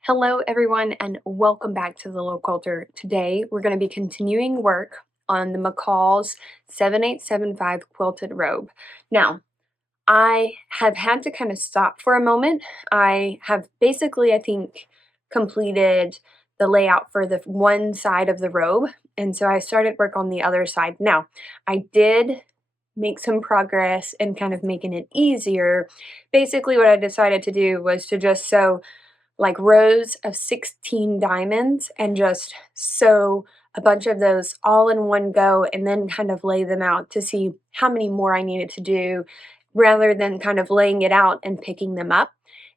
Hello everyone and welcome back to the Little Quilter. Today we're going to be continuing work on the McCalls 7875 quilted robe. Now, I have had to kind of stop for a moment. I have basically, I think, completed the layout for the one side of the robe, and so I started work on the other side. Now, I did make some progress in kind of making it easier. Basically, what I decided to do was to just sew like rows of 16 diamonds and just sew a bunch of those all in one go and then kind of lay them out to see how many more I needed to do rather than kind of laying it out and picking them up.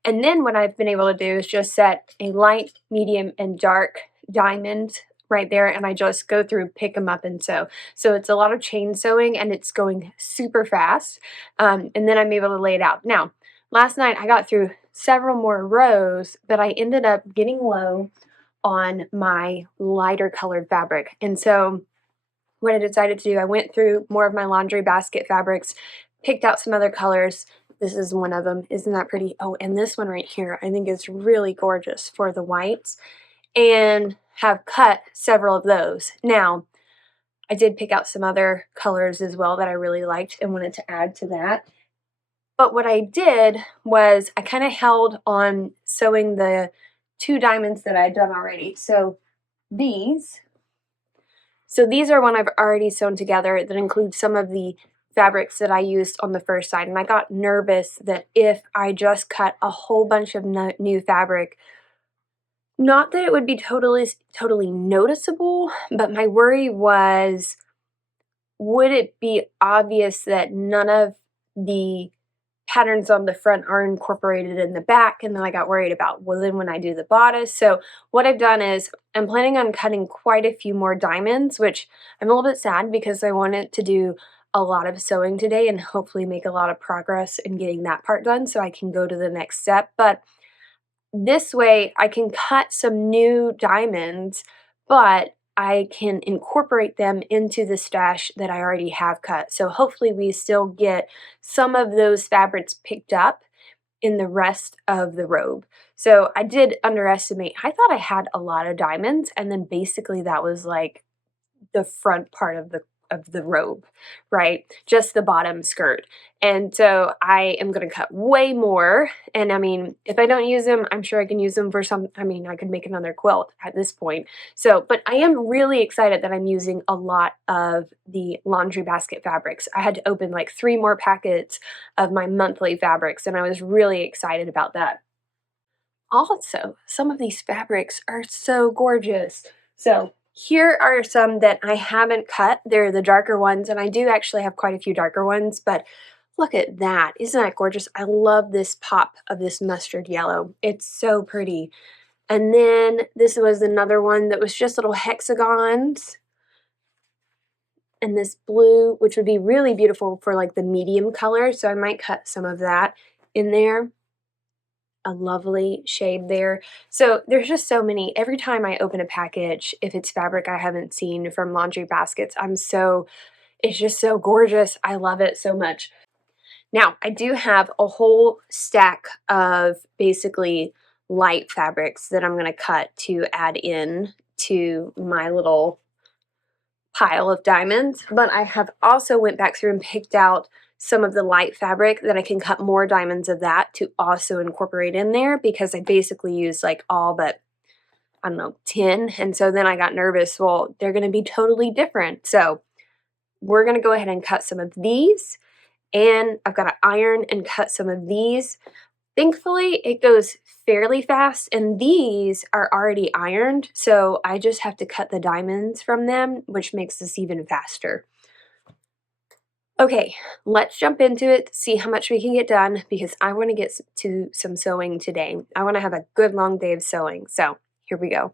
And then what I've been able to do is just set a light, medium, and dark diamond right there, and I just go through, pick them up, and sew. So it's a lot of chain sewing and it's going super fast. And then I'm able to lay it out. Now, last night I got through several more rows, but I ended up getting low on my lighter colored fabric. And so what I decided to do, I went through more of my laundry basket fabrics, picked out some other colors. This is one of them. Isn't that pretty? Oh, and this one right here I think is really gorgeous for the whites, and have cut several of those. Now, I did pick out some other colors as well that I really liked and wanted to add to that. But what I did was I kind of held on sewing the two diamonds that I had done already. These these are one I've already sewn together that includes some of the fabrics that I used on the first side. And I got nervous that if I just cut a whole bunch of new fabric, not that it would be totally noticeable, but my worry was, would it be obvious that none of the patterns on the front are incorporated in the back? And then I got worried about, well, then when I do the bodice. So what I've done is I'm planning on cutting quite a few more diamonds, which I'm a little bit sad because I wanted to do a lot of sewing today and hopefully make a lot of progress in getting that part done so I can go to the next step. But this way I can cut some new diamonds, but I can incorporate them into the stash that I already have cut. So hopefully we still get some of those fabrics picked up in the rest of the robe. So I did underestimate. I thought I had a lot of diamonds, and then basically that was like the front part of the robe, right? Just the bottom skirt. And so I am going to cut way more. And I mean, if I don't use them, I'm sure I can use them for some, I mean, I could make another quilt at this point. So, but I am really excited that I'm using a lot of the laundry basket fabrics. I had to open like 3 more packets of my monthly fabrics, and I was really excited about that. Also, some of these fabrics are so gorgeous. So here are some that I haven't cut. They're the darker ones, and I do actually have quite a few darker ones, but look at that. Isn't that gorgeous? I love this pop of this mustard yellow. It's so pretty. And then this was another one that was just little hexagons. And this blue, which would be really beautiful for like the medium color, so I might cut some of that in there. A lovely shade there. So there's just so many. Every time I open a package, if it's fabric I haven't seen from laundry baskets, it's just so gorgeous. I love it so much. Now, I do have a whole stack of basically light fabrics that I'm going to cut to add in to my little pile of diamonds, but I have also went back through and picked out some of the light fabric that I can cut more diamonds of that to also incorporate in there, because I basically used like all but, I don't know, 10. And so then I got nervous. Well, they're going to be totally different. So we're going to go ahead and cut some of these. And I've got to iron and cut some of these. Thankfully, it goes fairly fast, and these are already ironed, so I just have to cut the diamonds from them, which makes this even faster. Okay, let's jump into it, see how much we can get done, because I want to get to some sewing today. I want to have a good long day of sewing, so here we go.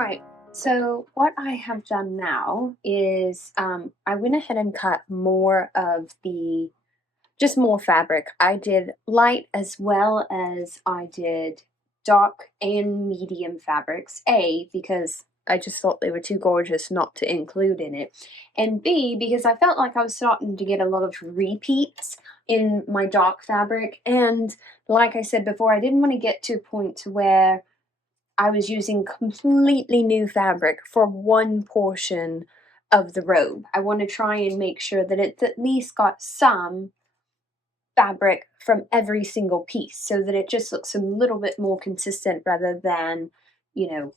Right. So what I have done now is I went ahead and cut more of the just more fabric. I did light as well as I did dark and medium fabrics. A, because I just thought they were too gorgeous not to include in it. And B, because I felt like I was starting to get a lot of repeats in my dark fabric. And like I said before, I didn't want to get to a point where I was using completely new fabric for one portion of the robe. I want to try and make sure that it's at least got some fabric from every single piece so that it just looks a little bit more consistent rather than, you know,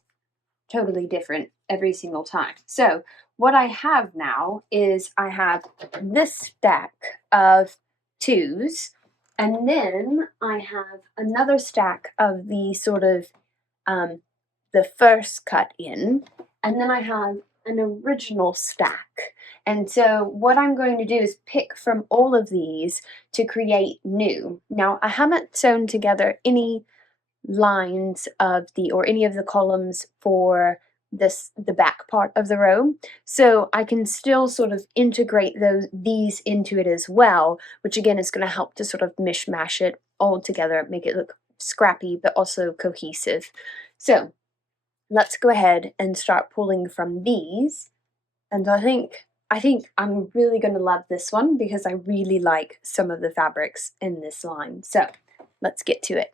totally different every single time. So what I have now is I have this stack of twos, and then I have another stack of the sort of um, the first cut in, and then I have an original stack. And so what I'm going to do is pick from all of these to create new. Now, I haven't sewn together any lines of the or any of the columns for the back part of the robe, so I can still sort of integrate these into it as well, which again is going to help to sort of mishmash it all together, make it look scrappy but also cohesive. So let's go ahead and start pulling from these. And I think I'm really going to love this one because I really like some of the fabrics in this line. So let's get to it.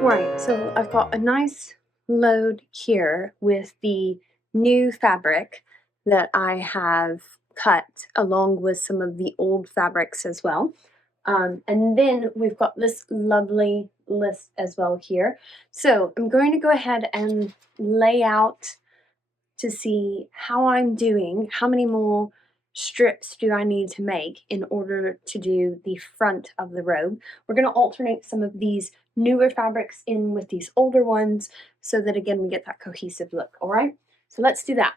Right, so I've got a nice load here with the new fabric that I have cut along with some of the old fabrics as well. And then we've got this lovely list as well here. So I'm going to go ahead and lay out to see how I'm doing, how many more strips do I need to make in order to do the front of the robe. We're going to alternate some of these newer fabrics in with these older ones so that again we get that cohesive look, all right? So let's do that.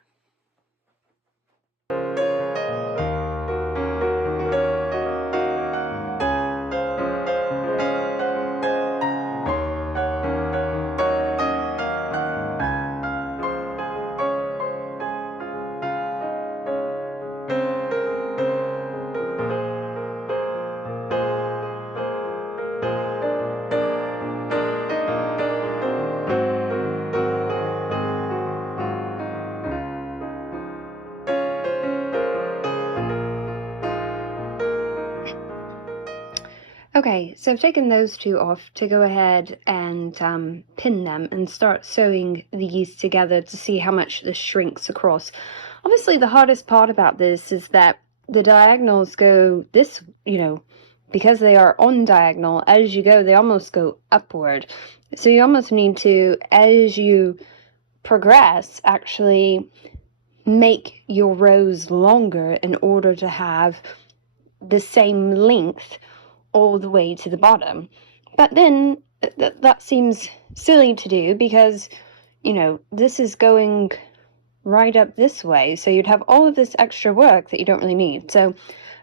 Okay, so I've taken those two off to go ahead and pin them and start sewing these together to see how much this shrinks across. Obviously, the hardest part about this is that the diagonals go this, because they are on diagonal, as you go, they almost go upward. So you almost need to, as you progress, actually make your rows longer in order to have the same length all the way to the bottom. But then that seems silly to do because, this is going right up this way. So you'd have all of this extra work that you don't really need. So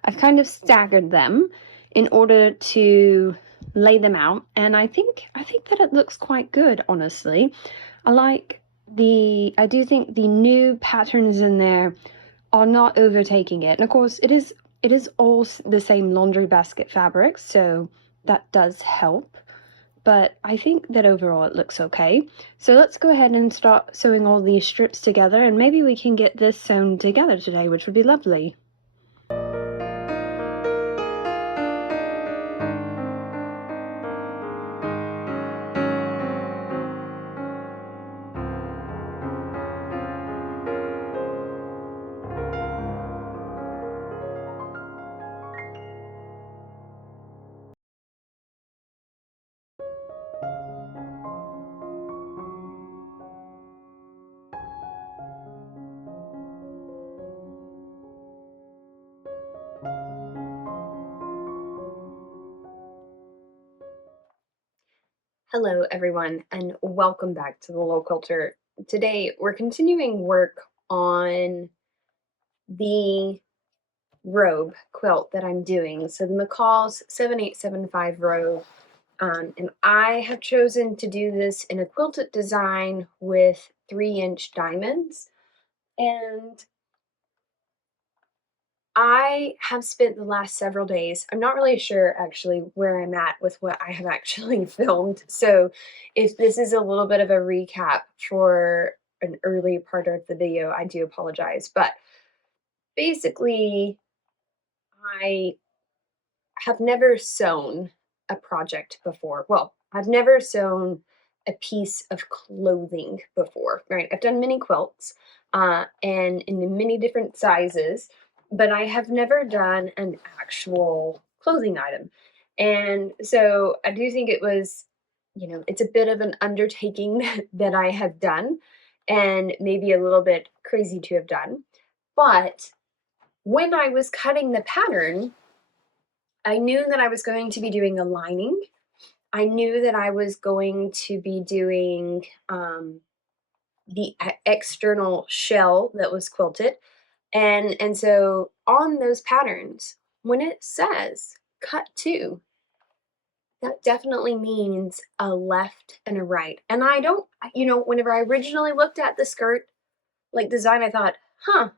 I've kind of staggered them in order to lay them out. And I think that it looks quite good, honestly. I do think the new patterns in there are not overtaking it. And of course, it is all the same laundry basket fabric, so that does help. But I think that overall it looks okay. So let's go ahead and start sewing all these strips together, and maybe we can get this sewn together today, which would be lovely. Hello, everyone, and welcome back to the Little Quilter. Today, we're continuing work on the robe quilt that I'm doing. So the McCalls 7875 robe, and I have chosen to do this in a quilted design with 3-inch diamonds. And I have spent the last several days, I'm not really sure actually where I'm at with what I have actually filmed. So if this is a little bit of a recap for an early part of the video, I do apologize. But basically, I have never sewn a project before. Well, I've never sewn a piece of clothing before, right? I've done many quilts and in many different sizes, but I have never done an actual clothing item. And so I do think it was, it's a bit of an undertaking that I have done and maybe a little bit crazy to have done. But when I was cutting the pattern, I knew that I was going to be doing a lining. I knew that I was going to be doing the external shell that was quilted. And so on those patterns, when it says cut two, that definitely means a left and a right. And I don't, whenever I originally looked at the skirt like design, I thought, huh,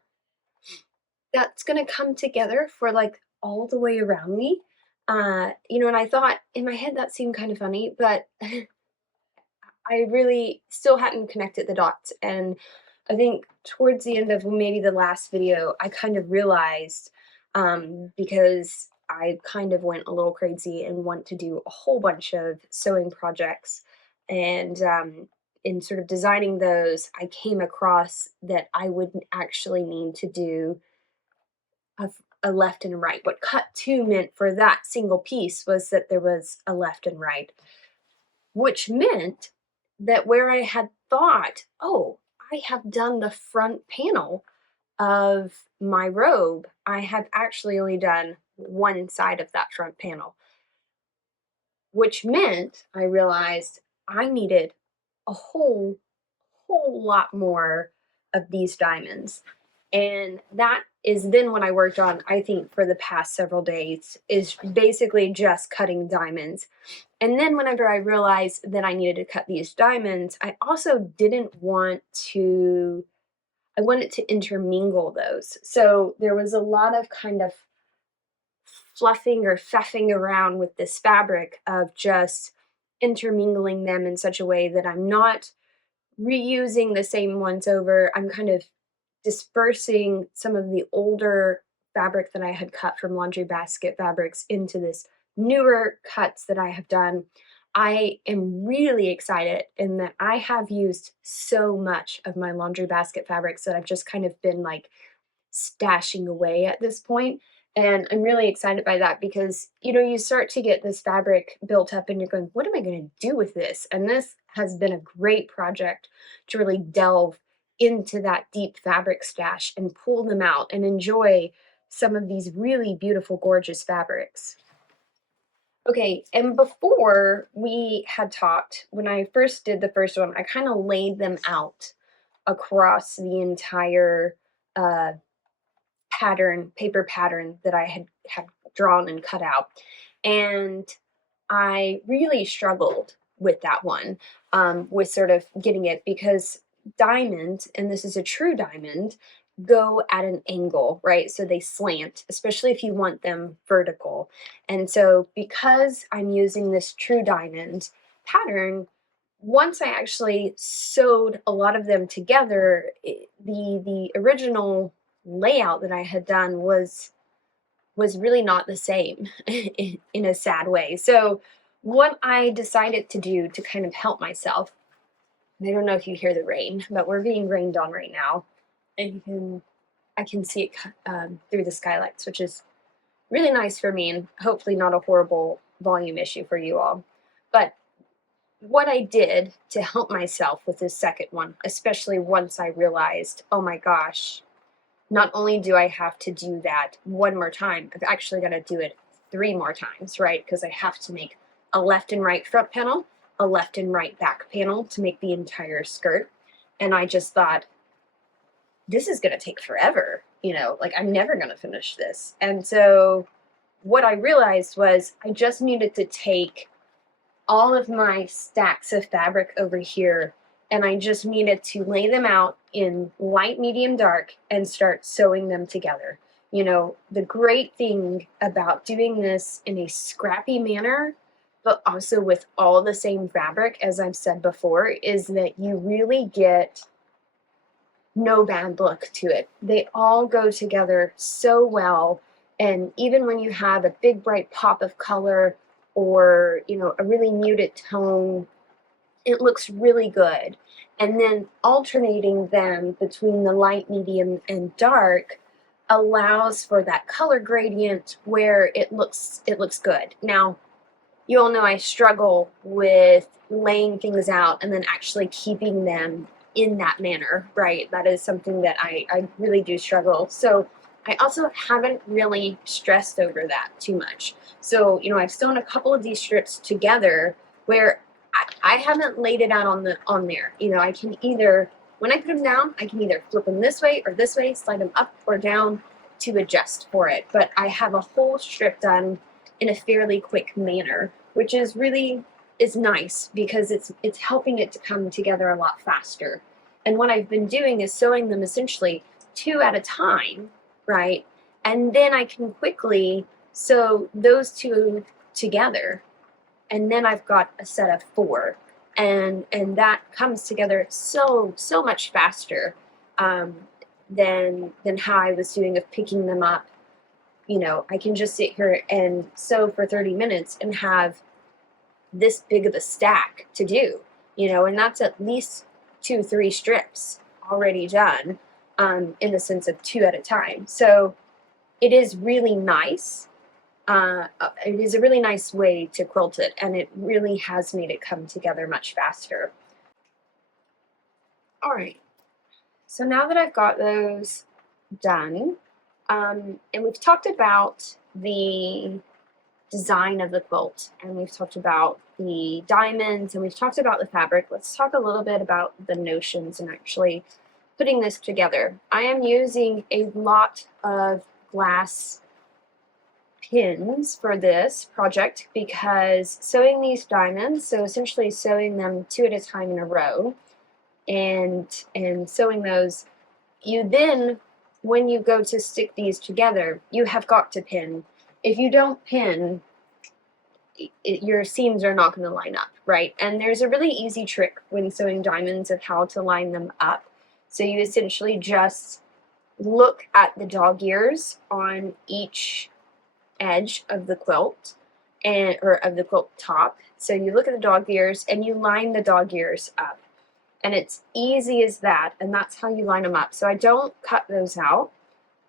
that's gonna come together for like all the way around me. And I thought in my head that seemed kind of funny, but I really still hadn't connected the dots. And I think towards the end of maybe the last video, I kind of realized because I kind of went a little crazy and want to do a whole bunch of sewing projects. And in sort of designing those, I came across that I would actually need to do a left and right. What cut two meant for that single piece was that there was a left and right, which meant that where I had thought, oh, I have done the front panel of my robe, I have actually only done one side of that front panel, which meant I realized I needed a whole lot more of these diamonds. And that is then what I worked on, I think, for the past several days, is basically just cutting diamonds. And then whenever I realized that I needed to cut these diamonds, I also didn't want to, I wanted to intermingle those. So there was a lot of kind of fluffing or faffing around with this fabric of just intermingling them in such a way that I'm not reusing the same ones over. I'm kind of dispersing some of the older fabric that I had cut from laundry basket fabrics into this newer cuts that I have done. I am really excited in that I have used so much of my laundry basket fabrics that I've just kind of been like stashing away at this point. And I'm really excited by that because, you start to get this fabric built up and you're going, what am I going to do with this? And this has been a great project to really delve into that deep fabric stash and pull them out and enjoy some of these really beautiful, gorgeous fabrics. Okay, and before we had talked, when I first did the first one, I kind of laid them out across the entire paper pattern that I had drawn and cut out. And I really struggled with that one, with sort of getting it because diamonds, and this is a true diamond, go at an angle, right? So they slant, especially if you want them vertical. And so because I'm using this true diamond pattern, once I actually sewed a lot of them together, the original layout that I had done was really not the same in a sad way. So what I decided to do to kind of help myself, I don't know if you hear the rain, but we're being rained on right now, and I can see it through the skylights, which is really nice for me and hopefully not a horrible volume issue for you all. But what I did to help myself with this second one, especially once I realized, oh my gosh, not only do I have to do that one more time, I've actually got to do it 3 more times, right? Because I have to make a left and right front panel, a left and right back panel to make the entire skirt. And I just thought, this is going to take forever, you know, like I'm never going to finish this. And so what I realized was I just needed to take all of my stacks of fabric over here, and I just needed to lay them out in light, medium, dark, and start sewing them together. You know, the great thing about doing this in a scrappy manner, but also with all the same fabric, as I've said before, is that you really get no bad look to it. They all go together so well, and even when you have a big bright pop of color or, you know, a really muted tone, it looks really good. And then alternating them between the light, medium, and dark allows for that color gradient where it looks good. Now, you all know I struggle with laying things out and then actually keeping them in that manner, right? That is something that I really do struggle. So I also haven't really stressed over that too much. So, you know, I've sewn a couple of these strips together where I haven't laid it out on there. You know, I can either, when I put them down, I can either flip them this way or this way, slide them up or down to adjust for it. But I have a whole strip done in a fairly quick manner, which is really is nice because it's helping it to come together a lot faster. And what I've been doing is sewing them essentially 2 at a time, right? And then I can quickly sew those 2 together, and then I've got a set of 4, and that comes together so much faster than how I was doing of picking them up. You know, I can just sit here and sew for 30 minutes and have this big of a stack to do, you know, and that's at least 2-3 strips already done in the sense of 2 at a time. So it is really nice. It is a really nice way to quilt it, and it really has made it come together much faster. All right, so now that I've got those done, and we've talked about the design of the quilt, and we've talked about the diamonds, and we've talked about the fabric. Let's talk a little bit about the notions and actually putting this together. I am using a lot of glass pins for this project because sewing these diamonds, so essentially sewing them 2 at a time in a row, and sewing those, you then, when you go to stick these together, you have got to pin. If you don't pin, your seams are not going to line up, right? And there's a really easy trick when sewing diamonds of how to line them up. So you essentially just look at the dog ears on each edge of the quilt, or of the quilt top. So you look at the dog ears and you line the dog ears up. And it's easy as that, and that's how you line them up. So I don't cut those out.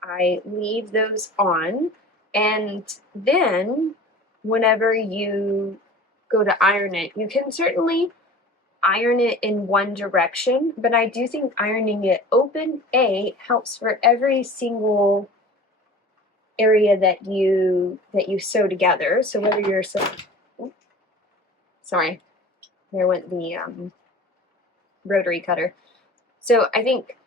I leave those on, and then whenever you go to iron it, you can certainly iron it in one direction, but I do think ironing it open, helps for every single area that you sew together. So whether you're sorry, there went the rotary cutter. So I think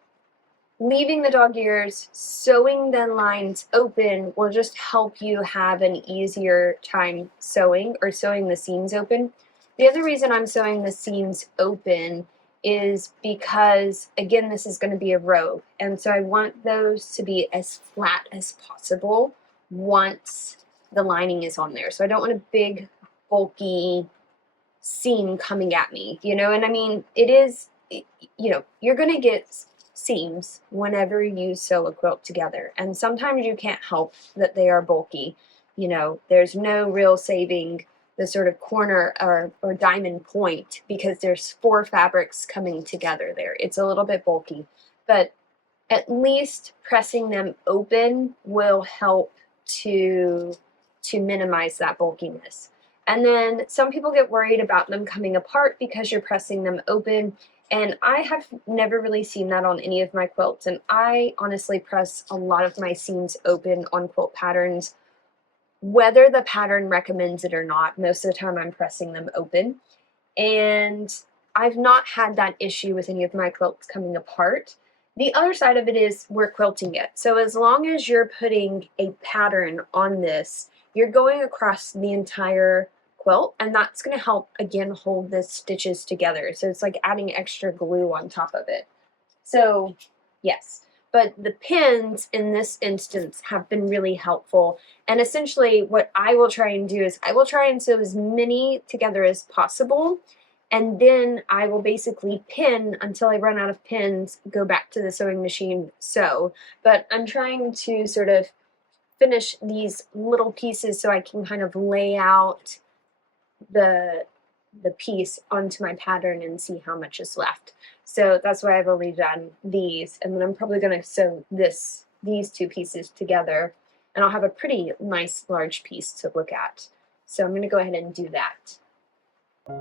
leaving the dog ears, sewing the lines open will just help you have an easier time sewing, or sewing the seams open. The other reason I'm sewing the seams open is because, again, this is going to be a robe, and so I want those to be as flat as possible once the lining is on there. So I don't want a big, bulky seam coming at me, you know, and I mean, you know, you're going to get seams whenever you sew a quilt together, and sometimes you can't help that they are bulky. You know, there's no real saving the sort of corner or diamond point because there's 4 fabrics coming together there. It's a little bit bulky, but at least pressing them open will help to minimize that bulkiness. And then some people get worried about them coming apart because you're pressing them open. And I have never really seen that on any of my quilts, and I honestly press a lot of my seams open on quilt patterns, whether the pattern recommends it or not. Most of the time I'm pressing them open. and I've not had that issue with any of my quilts coming apart. The other side of it is we're quilting it. So as long as you're putting a pattern on this, you're going across the entire quilt, and that's going to help, again, hold the stitches together. So it's like adding extra glue on top of it. So yes, but the pins in this instance have been really helpful. And essentially what I will try and do is I will try and sew as many together as possible. And then I will basically pin until I run out of pins, go back to the sewing machine, sew. But I'm trying to sort of finish these little pieces so I can kind of lay out the piece onto my pattern and see how much is left. So that's why I've only done these, and then I'm probably going to sew these two pieces together, and I'll have a pretty nice large piece to look at. So I'm going to go ahead and do that. I'm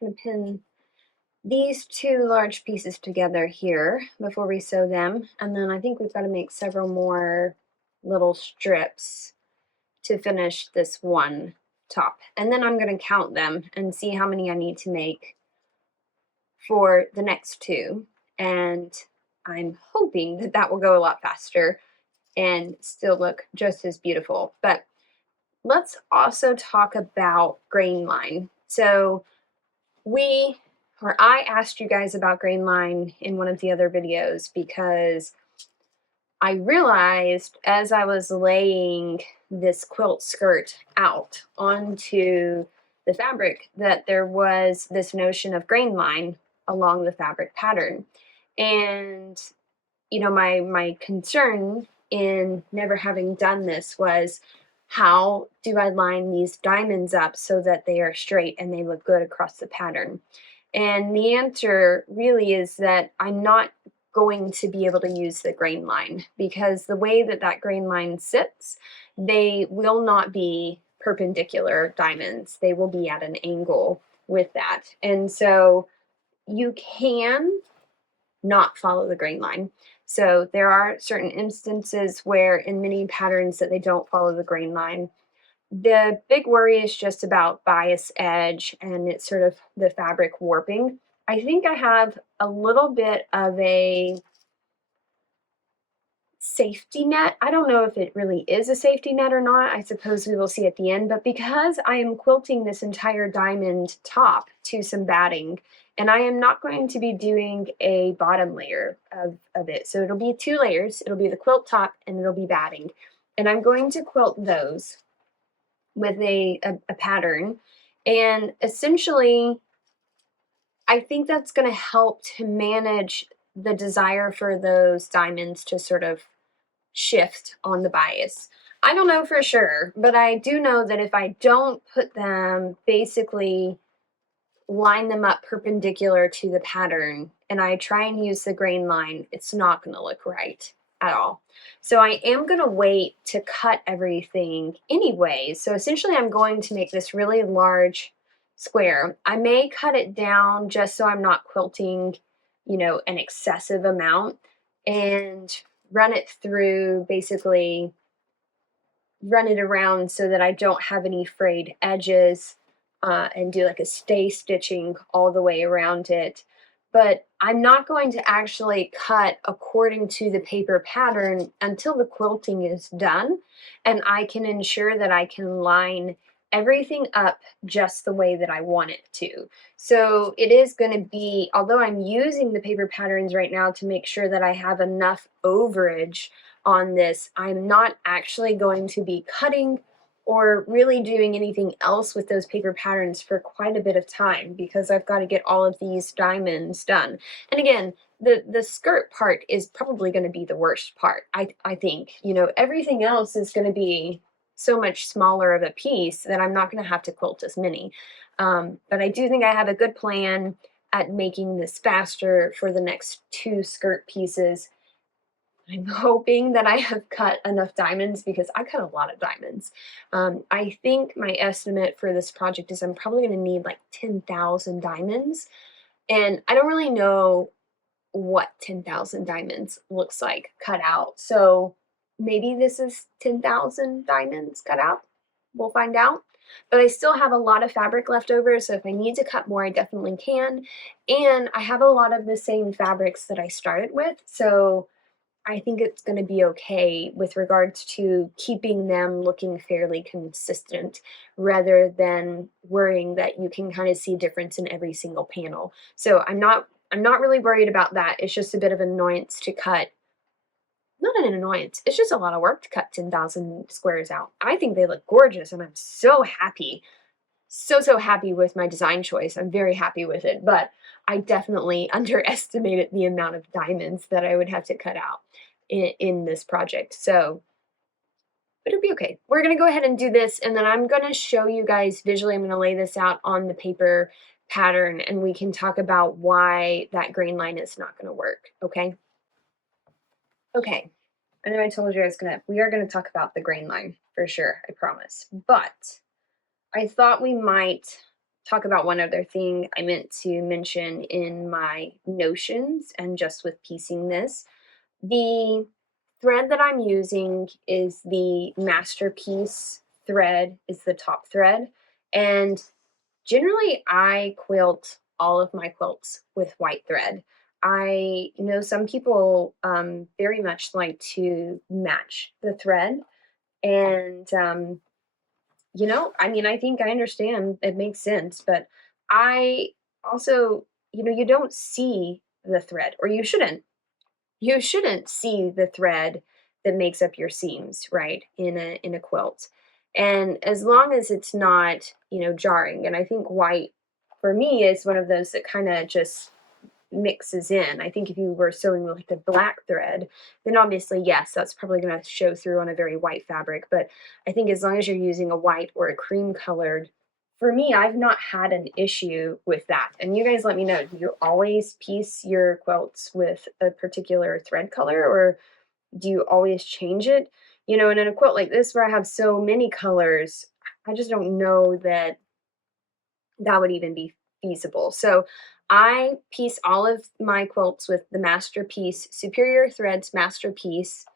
going to pin these two large pieces together here before we sew them, and then I think we've got to make several more little strips to finish this one top. And then I'm going to count them and see how many I need to make for the next two. And I'm hoping that that will go a lot faster and still look just as beautiful. But let's also talk about grain line. So I asked you guys about grain line in one of the other videos because I realized as I was laying this quilt skirt out onto the fabric that there was this notion of grain line along the fabric pattern. And, you know, my concern in never having done this was, how do I line these diamonds up so that they are straight and they look good across the pattern? And the answer really is that I'm not going to be able to use the grain line, because the way that that grain line sits, they will not be perpendicular diamonds. They will be at an angle with that. And so you can not follow the grain line. So there are certain instances where in many patterns that they don't follow the grain line. The big worry is just about bias edge, and it's sort of the fabric warping. I think I have a little bit of a safety net. I don't know if it really is a safety net or not. I suppose we will see at the end. But because I am quilting this entire diamond top to some batting, and I am not going to be doing a bottom layer of it. So it'll be 2 layers. It'll be the quilt top and it'll be batting. And I'm going to quilt those with a pattern. And essentially, I think that's going to help to manage the desire for those diamonds to sort of shift on the bias. I don't know for sure, but I do know that if I don't put them, basically line them up perpendicular to the pattern, and I try and use the grain line, it's not going to look right at all. So I am going to wait to cut everything anyway. So essentially I'm going to make this really large square. I may cut it down just so I'm not quilting, you know, an excessive amount, and run it through, basically run it around so that I don't have any frayed edges, and do like a stay stitching all the way around it. But I'm not going to actually cut according to the paper pattern until the quilting is done, and I can ensure that I can line everything up just the way that I want it to. So it is going to be, although I'm using the paper patterns right now to make sure that I have enough overage on this, I'm not actually going to be cutting or really doing anything else with those paper patterns for quite a bit of time, because I've got to get all of these diamonds done. And again, the skirt part is probably going to be the worst part. I think, you know, everything else is going to be so much smaller of a piece that I'm not going to have to quilt as many. But I do think I have a good plan at making this faster for the next 2 skirt pieces. I'm hoping that I have cut enough diamonds, because I cut a lot of diamonds. I think my estimate for this project is I'm probably going to need like 10,000 diamonds. And I don't really know what 10,000 diamonds looks like cut out. So maybe this is 10,000 diamonds cut out. We'll find out. But I still have a lot of fabric left over, so if I need to cut more, I definitely can. And I have a lot of the same fabrics that I started with, so I think it's going to be okay with regards to keeping them looking fairly consistent rather than worrying that you can kind of see difference in every single panel. So I'm not really worried about that. It's just a bit of annoyance to cut. Not an annoyance. It's just a lot of work to cut 10,000 squares out. I think they look gorgeous and I'm so happy. So happy with my design choice. I'm very happy with it, but I definitely underestimated the amount of diamonds that I would have to cut out in this project. So, but it'll be okay. We're gonna go ahead and do this, and then I'm gonna show you guys visually. I'm gonna lay this out on the paper pattern, and we can talk about why that grain line is not gonna work, okay? Okay, I know I told you we are gonna talk about the grain line for sure, I promise. But I thought we might talk about one other thing I meant to mention in my notions and just with piecing this. The thread that I'm using is the masterpiece thread, is the top thread. And generally I quilt all of my quilts with white thread. I know some people very much like to match the thread and I mean, I think I understand. It makes sense, but I also, you don't see the thread, or you shouldn't. You shouldn't see the thread that makes up your seams, right? In a quilt. And as long as it's not, jarring, and I think white for me is one of those that kind of just mixes in. I think if you were sewing with like the black thread, then obviously, yes, that's probably going to show through on a very white fabric. But I think as long as you're using a white or a cream colored, for me, I've not had an issue with that. And you guys let me know, do you always piece your quilts with a particular thread color, or do you always change it? And in a quilt like this where I have so many colors, I just don't know that that would even be feasible. So I piece all of my quilts with the Masterpiece Superior Threads Masterpiece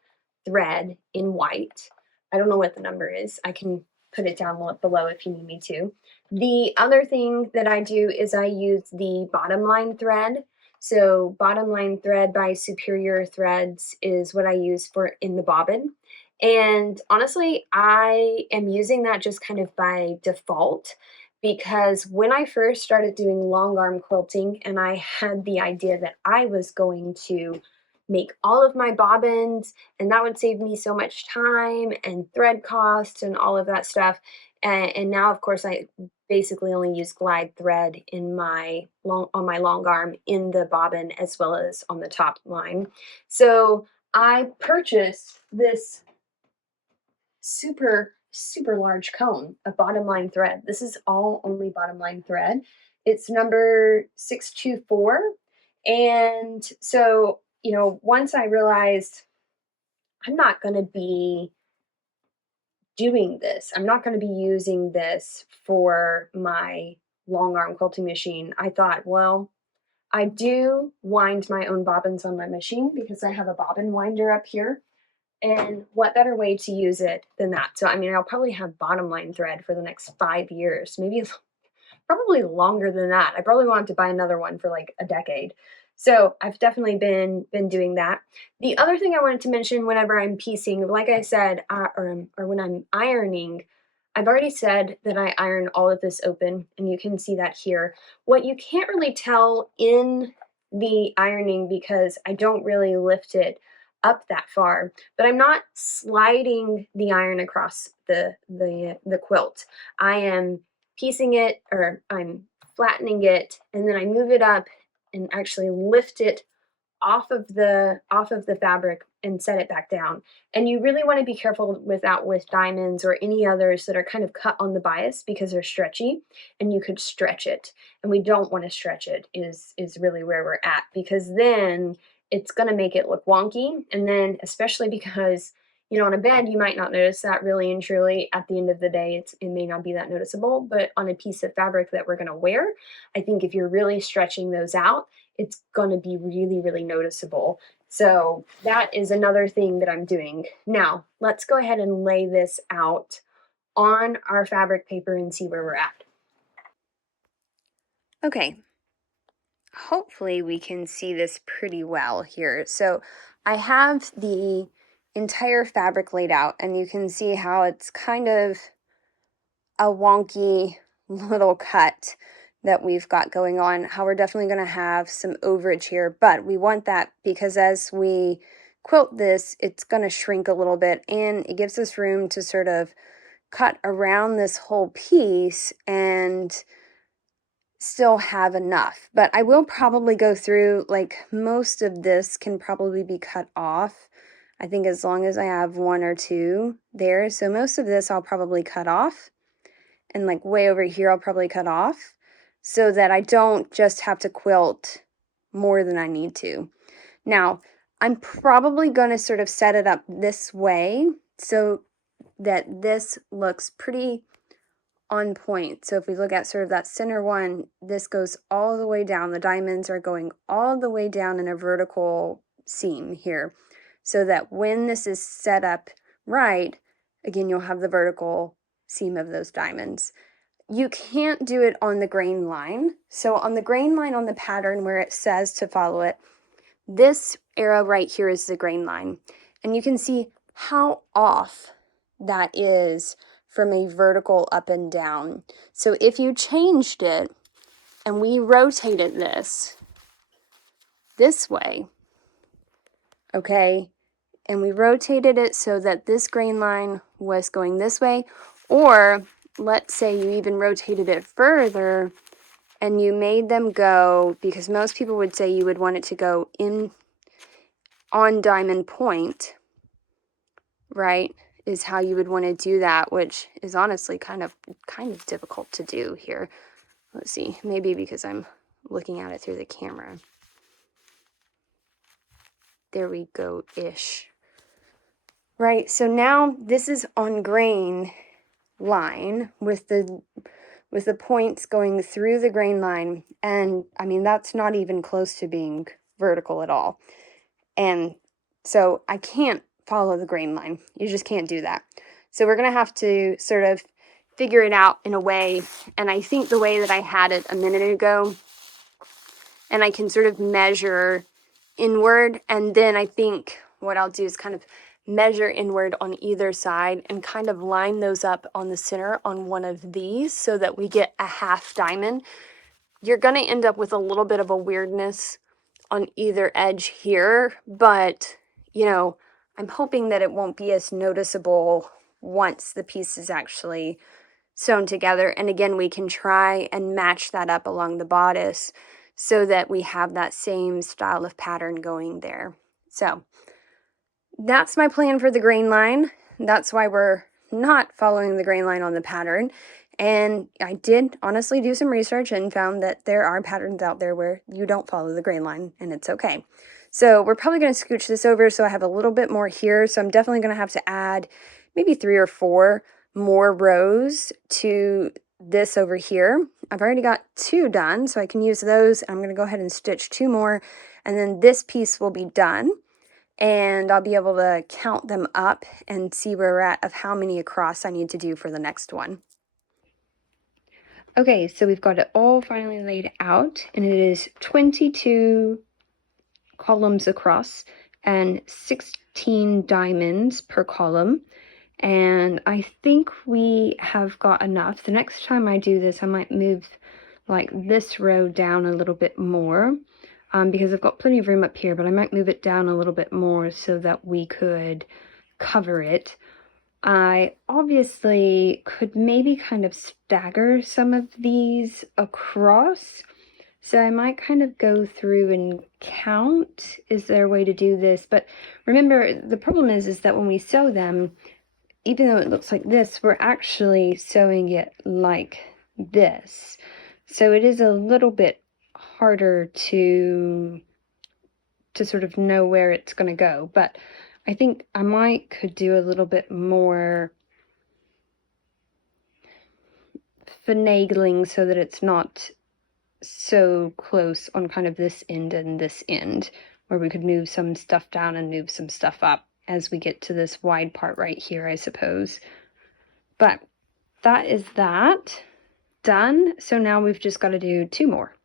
thread in white. I don't know what the number is. I can put it down below if you need me to. The other thing that I do is I use the bottom line thread. So bottom line thread by Superior Threads is what I use for in the bobbin. And honestly, I am using that just kind of by default because when I first started doing long arm quilting and I had the idea that I was going to make all of my bobbins and that would save me so much time and thread costs and all of that stuff. And now, of course, I basically only use glide thread on my long arm in the bobbin as well as on the top line. So I purchased this super large cone of bottom line thread. This is all only bottom line thread. It's number 624. And so, once I realized I'm not going to be doing this, I'm not going to be using this for my long arm quilting machine, I thought, well, I do wind my own bobbins on my machine because I have a bobbin winder up here. And what better way to use it than that? So, I mean, I'll probably have bottom line thread for the next 5 years, maybe probably longer than that. I probably want to buy another one for like a decade. So I've definitely been doing that. The other thing I wanted to mention whenever I'm piecing, like I said, or when I'm ironing, I've already said that I iron all of this open, and you can see that here. What you can't really tell in the ironing because I don't really lift it up that far, but I'm not sliding the iron across the quilt. I am piecing it, or I'm flattening it, and then I move it up and actually lift it off of the fabric and set it back down. And you really want to be careful with that with diamonds or any others that are kind of cut on the bias because they're stretchy and you could stretch it. And we don't want to stretch it is really where we're at, because then it's going to make it look wonky. And then especially because on a bed, you might not notice that really and truly. At the end of the day, it may not be that noticeable, but on a piece of fabric that we're going to wear, I think if you're really stretching those out, it's gonna be really, really noticeable. So that is another thing that I'm doing. Now, let's go ahead and lay this out on our fabric paper and see where we're at. Okay, hopefully we can see this pretty well here. So I have the entire fabric laid out, and you can see how it's kind of a wonky little cut that we've got going on, how we're definitely going to have some overage here, but we want that because as we quilt this, it's going to shrink a little bit, and it gives us room to sort of cut around this whole piece and still have enough. But I will probably go through, like, most of this can probably be cut off. I think as long as I have one or two there. So most of this I'll probably cut off, and like way over here I'll probably cut off so that I don't just have to quilt more than I need to. Now, I'm probably going to sort of set it up this way so that this looks pretty on point. So if we look at sort of that center one, this goes all the way down. The diamonds are going all the way down in a vertical seam here, so that when this is set up right, again, you'll have the vertical seam of those diamonds. You can't do it on the grain line. So on the grain line on the pattern where it says to follow it, this arrow right here is the grain line. And you can see how off that is from a vertical up and down. So if you changed it and we rotated this way, okay, and we rotated it so that this grain line was going this way, or let's say you even rotated it further and you made them go, because most people would say you would want it to go in on diamond point, right, is how you would want to do that, which is honestly kind of difficult to do here. Let's see, maybe because I'm looking at it through the camera. There we go-ish. Right, so now this is on grain line with the points going through the grain line, and I mean that's not even close to being vertical at all. And so I can't follow the grain line. You just can't do that. So we're gonna have to sort of figure it out in a way, and I think the way that I had it a minute ago, and I can sort of measure inward, and then I think what I'll do is kind of measure inward on either side and kind of line those up on the center on one of these so that we get a half diamond. You're going to end up with a little bit of a weirdness on either edge here, but you know, I'm hoping that it won't be as noticeable once the piece is actually sewn together. And again, we can try and match that up along the bodice so that we have that same style of pattern going there. So that's my plan for the grain line. That's why we're not following the grain line on the pattern. And I did honestly do some research and found that there are patterns out there where you don't follow the grain line, and it's okay. So we're probably going to scooch this over so I have a little bit more here. So I'm definitely going to have to add maybe 3 or 4 more rows to this over here. I've already got 2 done, so I can use those. I'm going to go ahead and stitch 2 more, and then this piece will be done. And I'll be able to count them up and see where we're at of how many across I need to do for the next one. Okay, so we've got it all finally laid out, and it is 22 columns across and 16 diamonds per column. And I think we have got enough. The next time I do this, I might move like this row down a little bit more. Because I've got plenty of room up here, but I might move it down a little bit more so that we could cover it. I obviously could maybe kind of stagger some of these across, so I might kind of go through and count. Is there a way to do this? But remember, the problem is that when we sew them, even though it looks like this, we're actually sewing it like this. So it is a little bit harder to sort of know where it's going to go, but I think I could do a little bit more finagling so that it's not so close on kind of this end and this end, where we could move some stuff down and move some stuff up as we get to this wide part right here, I suppose. But that is that done. So now we've just got to do 2 more.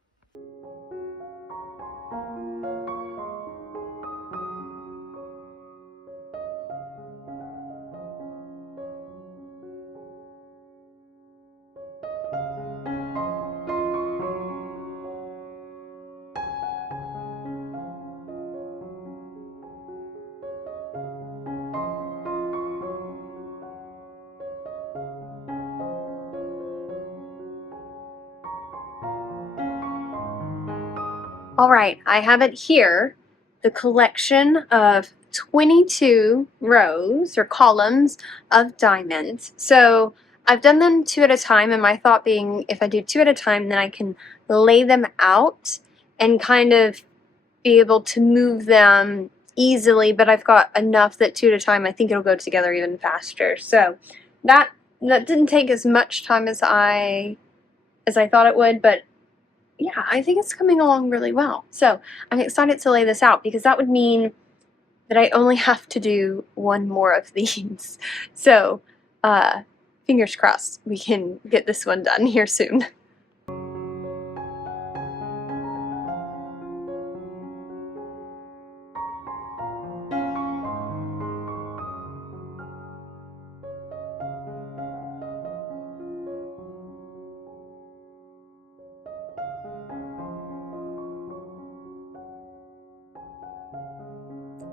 All right, I have it here, the collection of 22 rows or columns of diamonds. So I've done them 2 at a time, and my thought being if I do 2 at a time, then I can lay them out and kind of be able to move them easily, but I've got enough that 2 at a time, I think it'll go together even faster. So that didn't take as much time as I thought it would, but yeah, I think it's coming along really well. So I'm excited to lay this out because that would mean that I only have to do 1 more of these. So fingers crossed we can get this one done here soon.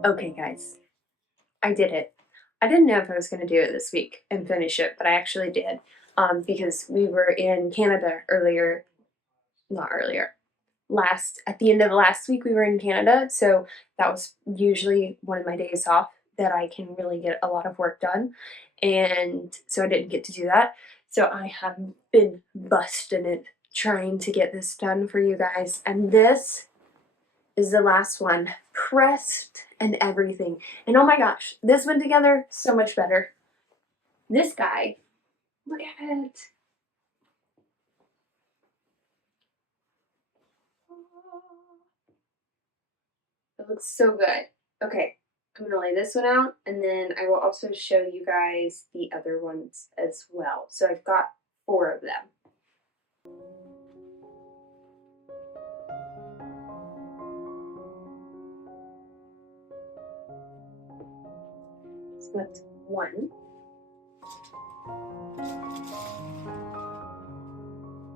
Okay, guys, I did it. I didn't know if I was going to do it this week and finish it, but I actually did because we were in Canada earlier, not earlier, at the end of last week we were in Canada, so that was usually one of my days off that I can really get a lot of work done, and so I didn't get to do that. So I have been busting it trying to get this done for you guys, and this is the last one, pressed and everything. And oh my gosh, this went together so much better. This guy, look at it. It looks so good. Okay, I'm gonna lay this one out, and then I will also show you guys the other ones as well. So I've got 4 of them. So that's 1.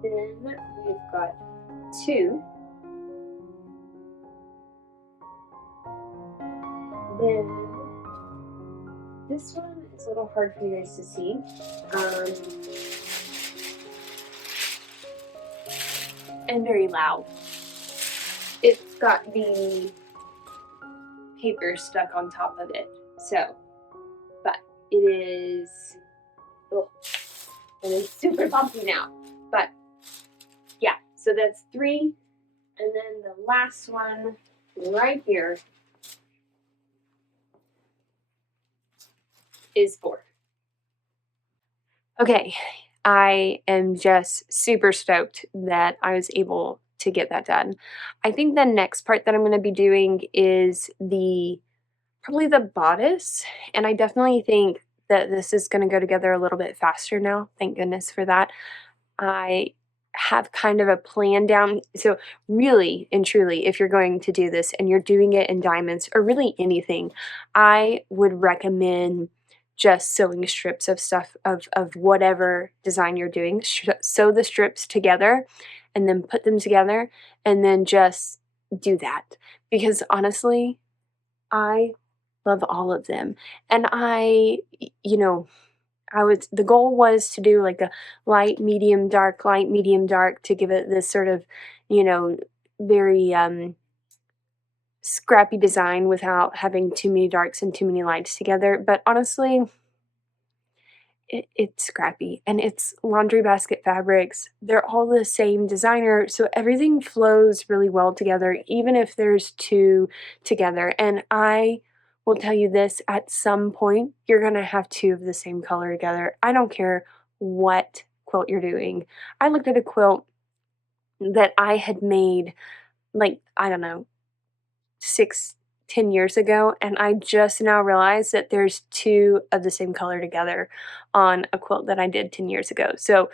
Then we've got 2. Then this one is a little hard for you guys to see. And very loud. It's got the paper stuck on top of it. So, but it is, oh, it is super bumpy now. But yeah, so that's 3. And then the last one right here is 4. Okay, I am just super stoked that I was able to get that done. I think the next part that I'm going to be doing is probably the bodice, and I definitely think that this is going to go together a little bit faster now. Thank goodness for that. I have kind of a plan down. So really and truly, if you're going to do this and you're doing it in diamonds or really anything, I would recommend just sewing strips of stuff of whatever design you're doing. Sew the strips together and then put them together and then just do that. Because honestly, I love all of them. And the goal was to do like a light, medium, dark, light, medium, dark to give it this sort of, very scrappy design without having too many darks and too many lights together. But honestly, it's scrappy and it's laundry basket fabrics. They're all the same designer, so everything flows really well together, even if there's 2 together. And I will tell you this, at some point, you're gonna have 2 of the same color together. I don't care what quilt you're doing. I looked at a quilt that I had made, like, I don't know, 6, 10 years ago, and I just now realized that there's 2 of the same color together on a quilt that I did 10 years ago. So,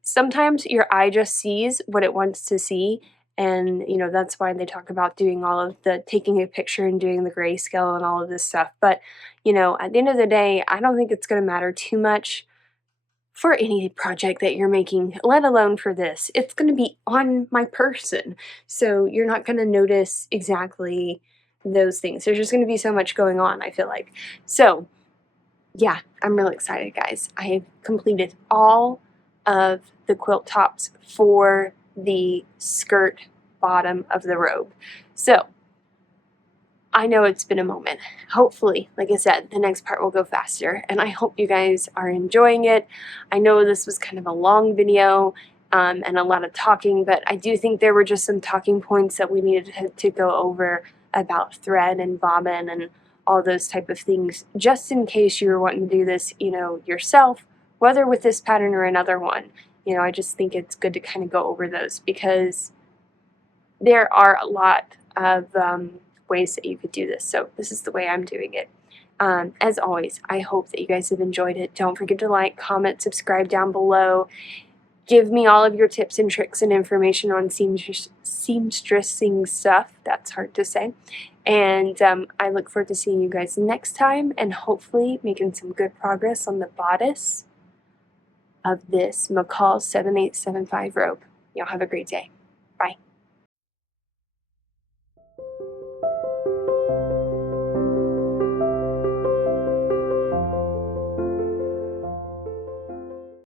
sometimes your eye just sees what it wants to see, and, that's why they talk about doing all of the taking a picture and doing the grayscale and all of this stuff, but, at the end of the day, I don't think it's gonna matter too much for any project that you're making, let alone for this. It's gonna be on my person, so you're not gonna notice exactly those things. There's just gonna be so much going on, I feel like. So, yeah, I'm really excited, guys. I have completed all of the quilt tops for the skirt bottom of the robe. So, I know it's been a moment. Hopefully, like I said, the next part will go faster, and I hope you guys are enjoying it. I know this was kind of a long video and a lot of talking, but I do think there were just some talking points that we needed to go over about thread and bobbin and all those type of things, just in case you were wanting to do this, yourself, whether with this pattern or another one. I just think it's good to kind of go over those because there are a lot of ways that you could do this. So this is the way I'm doing it. As always, I hope that you guys have enjoyed it. Don't forget to like, comment, subscribe down below. Give me all of your tips and tricks and information on seamstressing stuff. That's hard to say. And I look forward to seeing you guys next time and hopefully making some good progress on the bodice of this McCalls 7875 robe. Y'all have a great day. Bye.